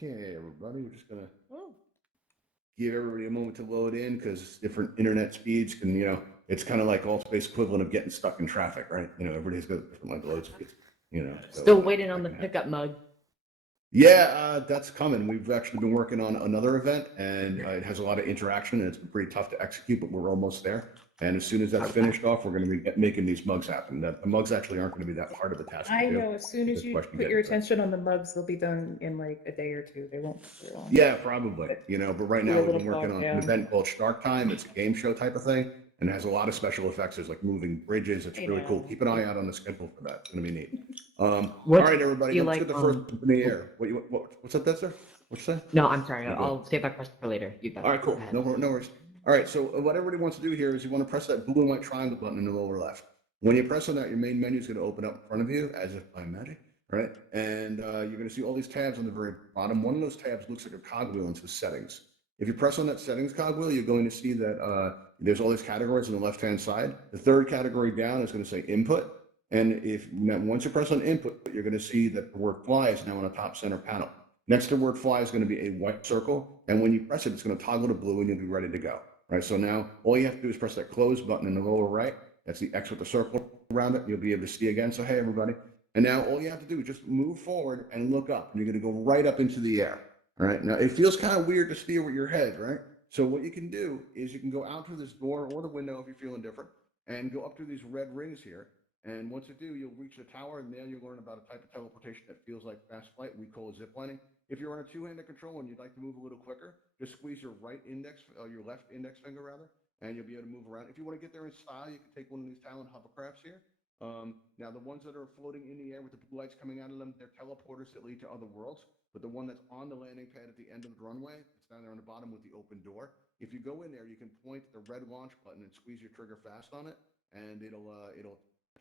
Okay, everybody, we're just gonna give everybody a moment to load in because different internet speeds can, it's kind of like Altspace equivalent of getting stuck in traffic, right? Everybody's got different like load speeds, so, Still waiting on the pickup mug. Yeah, that's coming. We've actually been working on another event, and it has a lot of interaction, and it's been pretty tough to execute, but we're almost there. And as soon as that's finished off, we're going to be making these mugs happen. The mugs actually aren't going to be that hard of a task. I know. As soon as you put your attention on the mugs, they'll be done in like a day or two. They won't take long. Yeah, probably. But right now we've been working on an event called Shark Time. It's a game show type of thing, and it has a lot of special effects. There's like moving bridges. It's really cool. Keep an eye out on the schedule for that. It's going to be neat. All right, everybody. Let's get the first up in the air. What's up, Dexter? What's that? No, I'm sorry. I'll save that question for later. All right, cool. No worries. All right, so what everybody wants to do here is you want to press that blue and white triangle button in the lower left. When you press on that, your main menu is going to open up in front of you as if by magic, right? And you're going to see all these tabs on the very bottom. One of those tabs looks like a cogwheel into settings. If you press on that settings cogwheel, you're going to see that there's all these categories on the left-hand side. The third category down is going to say input. And once you press on input, you're going to see that the word fly is now on the top center panel. Next to word fly is going to be a white circle. And when you press it, it's going to toggle to blue and you'll be ready to go. Right, so now all you have to do is press that close button in the lower right. That's the X with the circle around it. You'll be able to see again. So, hey, everybody. And now all you have to do is just move forward and look up. And you're going to go right up into the air. All right, now it feels kind of weird to steer with your head, right? So what you can do is you can go out through this door or the window if you're feeling different and go up through these red rings here. And once you do, you'll reach the tower, and then you'll learn about a type of teleportation that feels like fast flight. We call it zip lining. If you're on a two-handed control and you'd like to move a little quicker, just squeeze your left index finger rather, and you'll be able to move around. If you want to get there in style, you can take one of these Talon hovercrafts here. Now, the ones that are floating in the air with the blue lights coming out of them, they're teleporters that lead to other worlds. But the one that's on the landing pad at the end of the runway, it's down there on the bottom with the open door. If you go in there, you can point the red launch button and squeeze your trigger fast on it, and it'll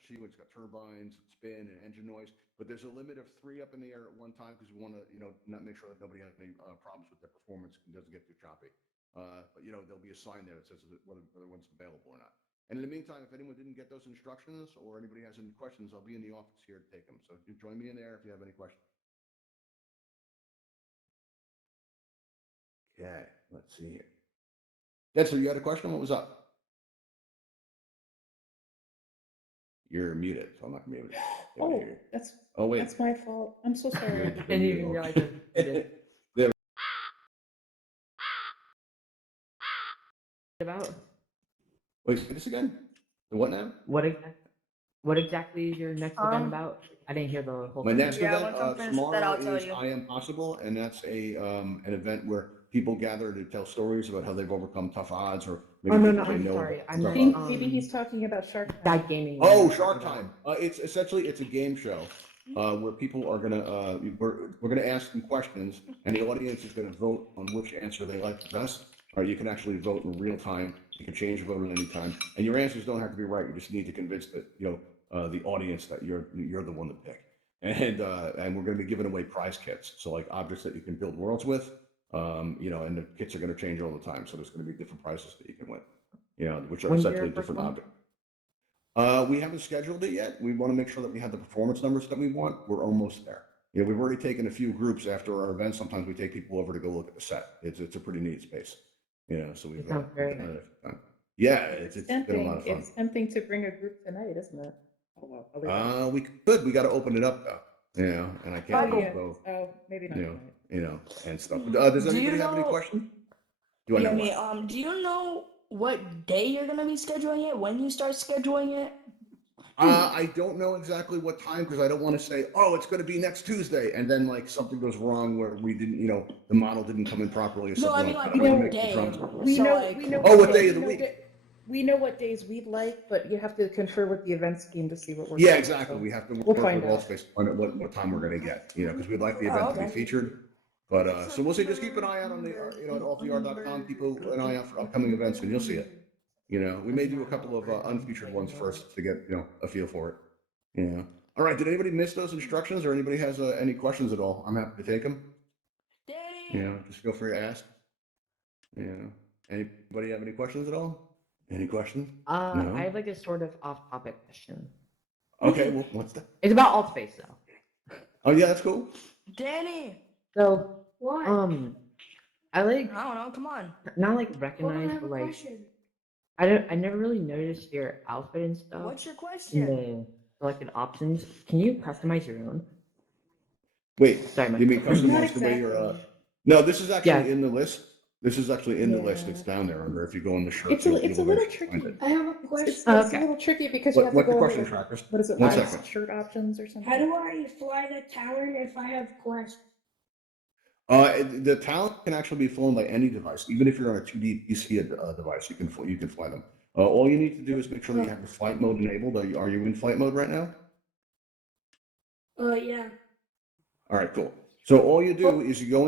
it's got turbines, spin, and engine noise. But there's a limit of 3 up in the air at one time because we want to, not make sure that nobody has any problems with their performance and doesn't get too choppy. But there'll be a sign there that says whether one's available or not. And in the meantime, if anyone didn't get those instructions or anybody has any questions, I'll be in the office here to take them. So join me in there if you have any questions. Okay, let's see here. Dexter, you had a question? What was up? You're muted, so I'm not gonna be able to. That's my fault. I'm so sorry. I didn't even realize it. About? Wait, say this again? The what now? What exactly is your next event about? I didn't hear the whole thing. My next event tomorrow is I Am Possible, and that's an event where people gather to tell stories about how they've overcome tough odds or maybe I'm sorry. I think maybe he's talking about Shark Time. That gaming. Oh, Shark Time. It's essentially a game show where people are gonna we're gonna ask them questions, and the audience is gonna vote on which answer they like the best. Or you can actually vote in real time. You can change your vote at any time, and your answers don't have to be right. You just need to convince the audience that you're the one to pick. And we're going to be giving away prize kits, so like objects that you can build worlds with. And the kits are going to change all the time, so there's going to be different prizes that you can win. Which are essentially different objects. We haven't scheduled it yet. We want to make sure that we have the performance numbers that we want. We're almost there. We've already taken a few groups after our events. Sometimes we take people over to go look at the set. It's a pretty neat space. So we've sounds very nice. Yeah, it's been a lot of fun. It's tempting to bring a group tonight, isn't it? We could. We got to open it up though. And I can't do both. Oh, maybe not. And stuff. Does anybody have any questions? Do you know what day you're gonna be scheduling it? When you start scheduling it? I don't know exactly what time because I don't want to say, oh, it's going to be next Tuesday, and then like something goes wrong where we didn't, the model didn't come in properly or something. No, I mean what day. We know. Oh, what day of the week? We know what days we'd like, but you have to confer with the event scheme to see what we're. Yeah, exactly. So we have to work with find Altspace to find out what time we're going to get. Because we'd like the event to be featured. But so we'll see. Just keep an eye out on the at altvr.com. Keep an eye out for upcoming events, and you'll see it. We may do a couple of unfeatured ones first to get a feel for it. All right. Did anybody miss those instructions, or anybody has any questions at all? I'm happy to take them. Danny. Just feel free to ask. Anybody have any questions at all? Any questions? No? I have like a sort of off-topic question. Okay. Well, what's that? It's about Altspace though. Oh yeah, that's cool. Danny. So What? I like I don't know. Come on. not like Hold on, I recognize, have but a like question. I never really noticed your outfit and stuff What's your in question? the selected options. Can you customize your own? Wait, Sorry, my you mean phone. Not customize the way you're, exactly. no, this is actually Yeah. in the list. This is actually in the list. Yeah. It's down there under, if you go in the shirts, It's a you'll little eventually find tricky. it. I have a It's, question. a Okay. little tricky because you have to What's the go under question, the, Trackers? what is it, One live second. shirt options or something? How do I fly the Talon if I have Quest? The Talon can actually be flown by any device, even if you're on a 2D PC device, you can fly them. All you need to do is make sure that you have the flight mode enabled. Are you in flight mode right now? Yeah. All right, cool. So all you do is you go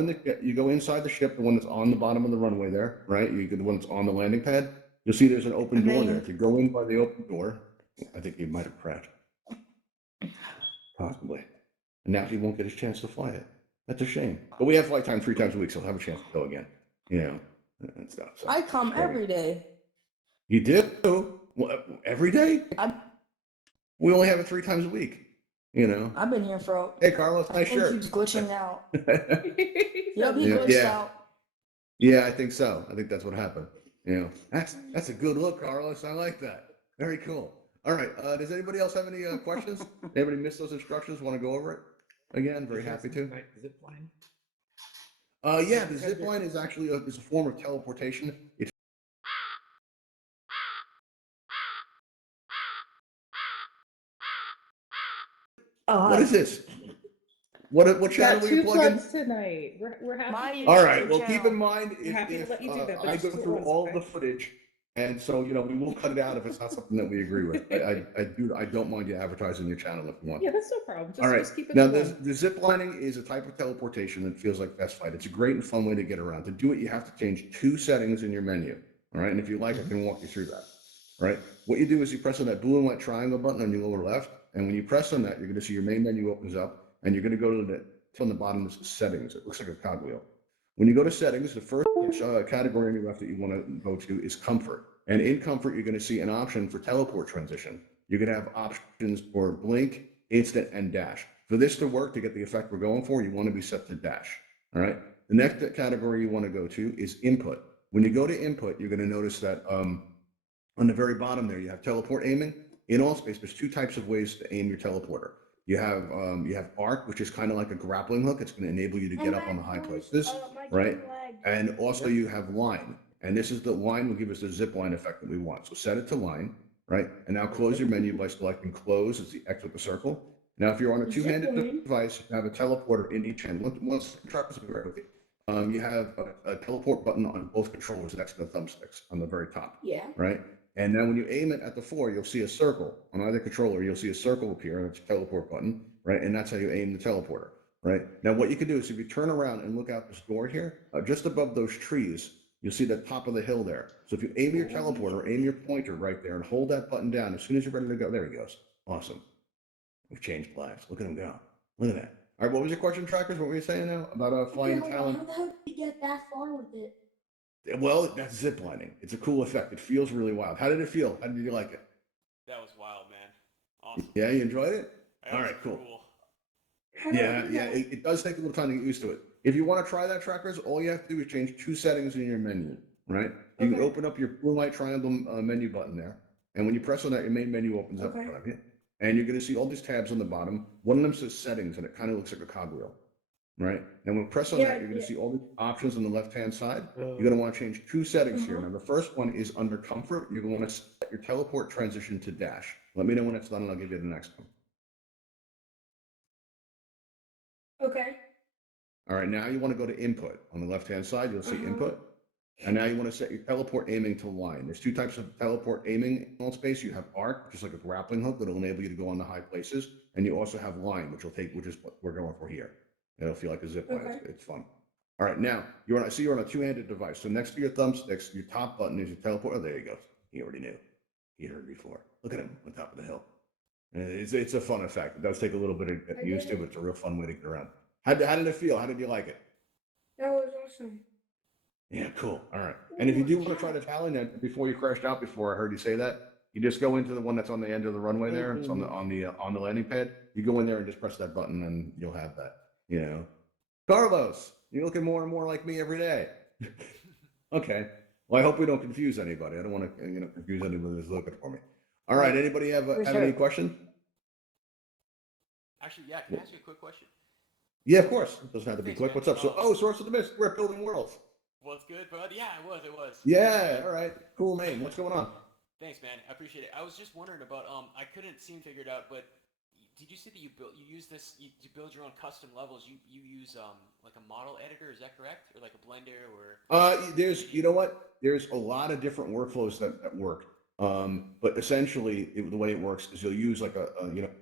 inside the ship, the one that's on the bottom of the runway there, right? You get the one that's on the landing pad. You'll see there's an open door there. If you go in by the open door, I think he might have crashed, possibly, and now he won't get his chance to fly it. That's a shame. But we have flight time 3 times a week, so he'll have a chance to go again. You know, and stuff. So. I come every day. You do? Well, every day? We only have it 3 times a week. You know. I've been here for. Hey, Carlos, I nice think shirt. he's glitching out. Yep, Yep, he glitched Yeah. out. Yeah, I think so. I think that's what happened. You know, that's a good look, Carlos. I like that. Very cool. All right. Does anybody else have any questions? Anybody miss those instructions? Want to go over it again? Very happy to. Zip line. Yeah, the zip line is actually is a form of teleportation. It's what is this? What We channel got are you 2 plugging? plugs tonight. We're happy. My to- All right. YouTube Well, keep in channel. mind I'm happy to if let you do that, but I just go two at through once, all okay? the footage, and so you know we will cut it out if it's not something that we agree with. I don't mind you advertising your channel if you want. Yeah, that's no problem. All right. Just keep it Now, to one. the zip lining is a type of teleportation that feels like Best Flight. It's a great and fun way to get around. To do it, you have to change 2 settings in your menu. All right. And if you like, I can walk you through that. All right. What you do is you press on that blue and white triangle button on your lower left. And when you press on that, you're going to see your main menu opens up and you're going to go to the on the bottom is settings. It looks like a cogwheel. When you go to settings, the first category on your left that you want to go to is comfort. And in comfort, you're going to see an option for teleport transition. You're going to have options for blink, instant, and dash. For this to work, to get the effect we're going for, you want to be set to dash. All right. The next category you want to go to is input. When you go to input, you're going to notice that on the very bottom there, you have teleport aiming. In Altspace, there's 2 types of ways to aim your teleporter. You have arc, which is kind of like a grappling hook. It's going to enable you to get up on the high places, right? And also you have line, and this is the line will give us the zip line effect that we want. So set it to line, right? And now close your menu by selecting close. It's the X with the circle. Now, if you're on a 2-handed device, you have a teleporter in each hand. Once the truck is right with you, you have a teleport button on both controllers next to the thumbsticks on the very top. Yeah. Right. And then when you aim it at the floor, you'll see a circle on either controller. You'll see a circle appear, and it's a teleport button, right? And that's how you aim the teleporter, right? Now, what you can do is if you turn around and look out this door here, just above those trees, you'll see the top of the hill there. So if you aim your teleporter, aim your pointer right there, and hold that button down as soon as you're ready to go. There he goes. Awesome. We've changed lives. Look at him go. Look at that. All right, what was your question, Trackers? What were you saying now about flying Talon? How the hell did you get that far with it? Well, that's zip lining. It's a cool effect. It feels really wild. How did it feel? How did you like it? That was wild, man. Awesome. Yeah, you enjoyed it? That All was right, cool. Yeah. It does take a little time to get used to it. If you want to try that, Trackers, all you have to do is change 2 settings in your menu, right? You can open up your blue light triangle menu button there. And when you press on that, your main menu opens up in front of you. And you're going to see all these tabs on the bottom. One of them says settings, and it kind of looks like a cogwheel. Right. And when you press on that, you're going to see all the options on the left-hand side. You're going to want to change 2 settings here. Now, the first one is under comfort. You're going to want to set your teleport transition to dash. Let me know when it's done, and I'll give you the next one. Okay. All right. Now you want to go to input. On the left-hand side, you'll see input. And now you want to set your teleport aiming to line. There's 2 types of teleport aiming in Altspace. You have arc, which is like a grappling hook that'll enable you to go on the high places. And you also have line, which is what we're going for here. It'll feel like a zip line. Okay. It's fun. All right, now you're on a 2-handed device. So next to your thumbsticks, your top button is your teleport. Oh, there you go. He already knew. He heard before. Look at him on top of the hill. And it's a fun effect. It does take a little bit of getting used to, but it's a real fun way to get around. How did it feel? How did you like it? That was awesome. Yeah, cool. All right. And if you do want to try the Talon, before you crashed out, before I heard you say that, you just go into the one that's on the end of the runway there. It's on the landing pad. You go in there and just press that button, and you'll have that. You know. Carlos, you're looking more and more like me every day. Okay. Well, I hope we don't confuse anybody. I don't want to, confuse anybody who's looking for me. All right. Anybody have any questions? Actually, yeah. Can I ask you a quick question? Yeah, of course. It doesn't have to be Thanks, quick. man. What's up? So, Source of the Mist, we're building worlds. What's good, bud? Yeah, it was. It was. Yeah. All right. Cool name. What's going on? Thanks, man. I appreciate it. I was just wondering about I couldn't seem to figure it out, but did you say that you use this you build your own custom levels? You use like a model editor, is that correct? Or like a blender or You know what? There's a lot of different workflows that work. But essentially, the way it works is you'll use like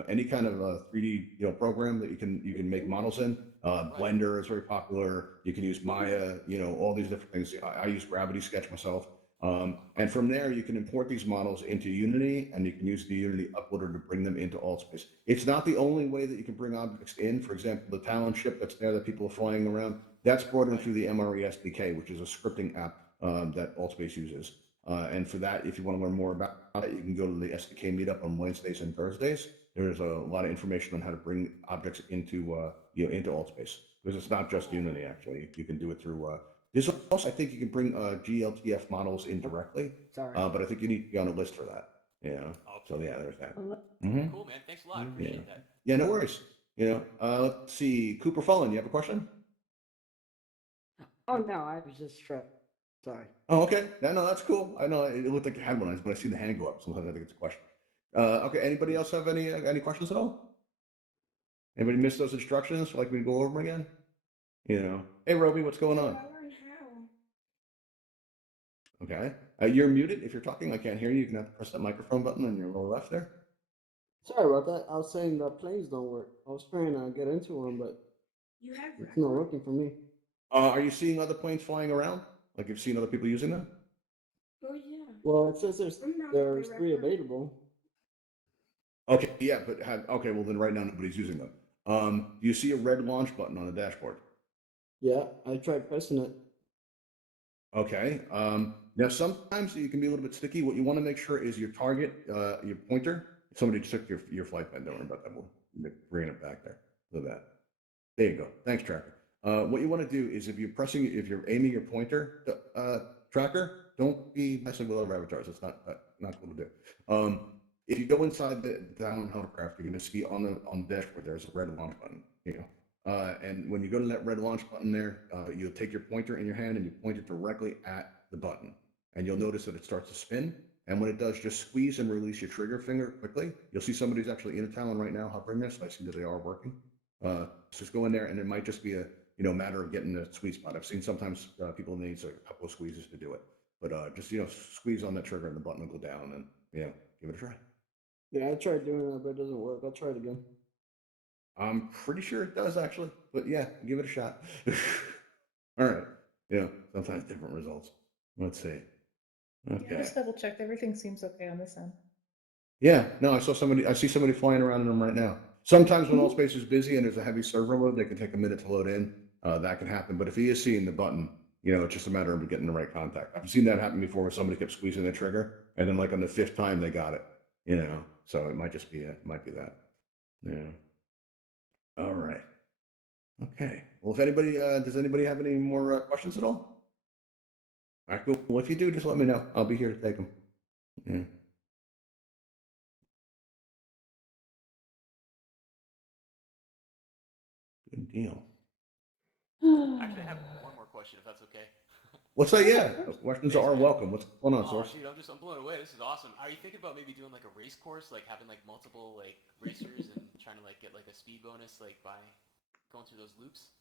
any kind of a 3D program that you can make models in. Blender is very popular. You can use Maya. All these different things. I use Gravity Sketch myself. And from there, you can import these models into Unity, and you can use the Unity uploader to bring them into Altspace. It's not the only way that you can bring objects in. For example, the Talon ship that's there that people are flying around, that's brought in through the MRE SDK, which is a scripting app that Altspace uses. And for that, if you want to learn more about it, you can go to the SDK meetup on Wednesdays and Thursdays. There's a lot of information on how to bring objects into into Altspace, because it's not just Unity. Actually, you can do it through. This also, I think you can bring GLTF models in directly, Sorry. but I think you need to be on a list for that. So yeah, there's that. Mm-hmm. Cool, man. Thanks a lot. I appreciate that. Yeah, no worries. Let's see. Cooper Fullen, you have a question? Oh no, I was just tripped. Sorry. Oh, okay. No, that's cool. I know it looked like you had one, but I see the hand go up. Sometimes I think it's a question. Okay. Anybody else have any questions at all? Anybody miss those instructions? Like we go over them again? Hey, Roby, what's going on? I learned how. Okay. You're muted. If you're talking, I can't hear you. You're gonna have to press that microphone button on your lower left there. Sorry about that. I was saying the planes don't work. I was trying to get into one, but You have it's not record? working for me. Are you seeing other planes flying around? Like you've seen other people using them? Oh yeah. Well, it says I'm not there's the 3 record. available. Okay. Yeah, but okay. Well, then right now nobody's using them. Do you see a red launch button on the dashboard? Yeah, I tried pressing it. Okay. Now sometimes you can be a little bit sticky. What you want to make sure is your target, your pointer. Somebody just took your flight plan. Don't worry about that. We'll bring it back there. Look at that. There you go. Thanks, tracker. What you want to do is if you're aiming your pointer tracker, don't be messing with other avatars. It's not cool to do. If you go inside the down hovercraft, you're going to see on the dashboard there's a red launch button. And when you go to that red launch button there, you'll take your pointer in your hand and you point it directly at the button. And you'll notice that it starts to spin. And when it does, just squeeze and release your trigger finger quickly. You'll see somebody's actually in a Talon right now hovering this. I see that they are working. Just go in there, and it might just be a matter of getting the sweet spot. I've seen sometimes people need like a couple of squeezes to do it, but just squeeze on that trigger and the button will go down, and give it a try. Yeah, I tried doing that, but it doesn't work. I'll try it again. I'm pretty sure it does actually, but yeah, give it a shot. All right. Sometimes different results. Let's see. Okay. Yeah, just double checked. Everything seems okay on this end. Yeah, no, I see somebody flying around in them right now. Sometimes when Altspace is busy and there's a heavy server load, they can take a minute to load in. That can happen. But if he is seeing the button, it's just a matter of getting the right contact. I've seen that happen before where somebody kept squeezing the trigger, and then like on the 5th time they got it. So it might just be that. Yeah. All right. Okay. Well, if anybody does anybody have any more questions at all? All right, cool. Well, if you do, just let me know. I'll be here to take them. Yeah. Good deal. Actually, I have one more question, if that's okay. What's that? Yeah, questions are welcome. What's going on, Oh, Source? dude, I'm blown away. This is awesome. Are you thinking about maybe doing like a race course, like having like multiple like racers and trying to like get like a speed bonus like by going through those loops?